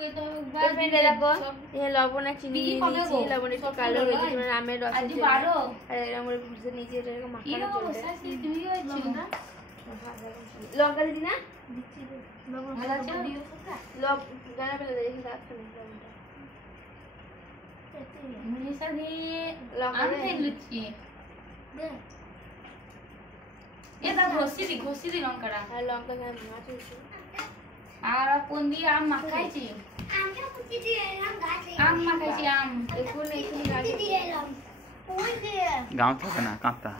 দেখো লবণ আর চিনি নিয়েছি, লবণ একটু কালো হয়ে গেছে আমের রস আর এরকম করে ভুজে নিয়েছি, এটা এরকম মাখানো চলবে। লঙ্কা দিদি না আর কোন দিয়ে আম মাখাইছি, আম মাখাইছি, আম গাঁও থাকে না কাঁচা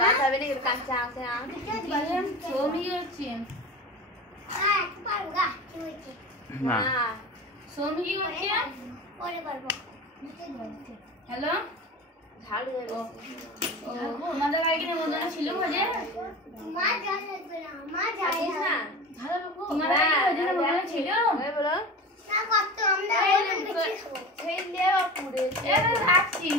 গাছ হবে না কাঁচা আছে আম ছবি হচ্ছে না সোমি কি হচ্ছে হ্যালো ঝাল হয়ে গেছে। তোমাদের বাড়ি কি নেমন্তন্ন ছিল মজে জানিস না তোমাদের বাড়ি কি ওই দিন নেমন্তন্ন ছিল বলো এটা রাখছি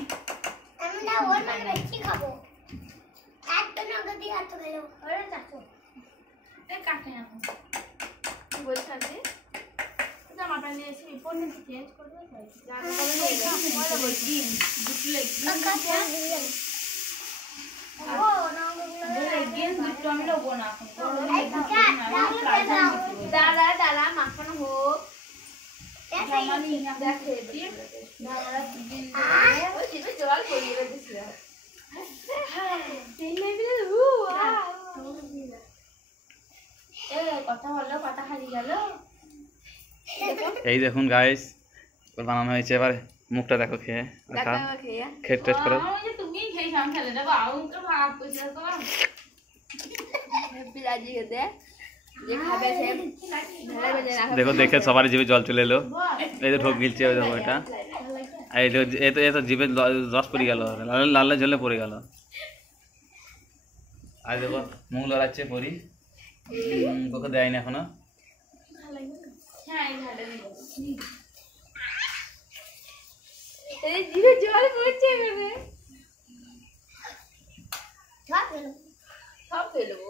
কাটে না জামাটা নিয়েছি পণ্যটি চেঞ্জ করবে দাঁড়া দাঁড়া মাখানো হোক জল পড়িয়ে কথা বললো কথা হারিয়ে গেল এই দেখুন গাইস বানানো হয়েছে, এবার মুখটা দেখো খেয়ে খেয়ে টেস্ট করো। তুমি খেয়ে সাম খেলে দেবো আউকে ভাগ কইছে তো রাজি খেতে যে খাবে সে দেখো দেখে সবার জিভে জল চলে এলো, এই যে ঢোক গিলছে ওই দেখো এটা, এই তো জিভে রস পড়ে গেল, লাল ঝোলে পড়ে গেল। আর দেখো মুখ লড়াচ্ছে পরি, তোকে দেয় না এখনো। জিভে জল পড়ছে সব ফেলবো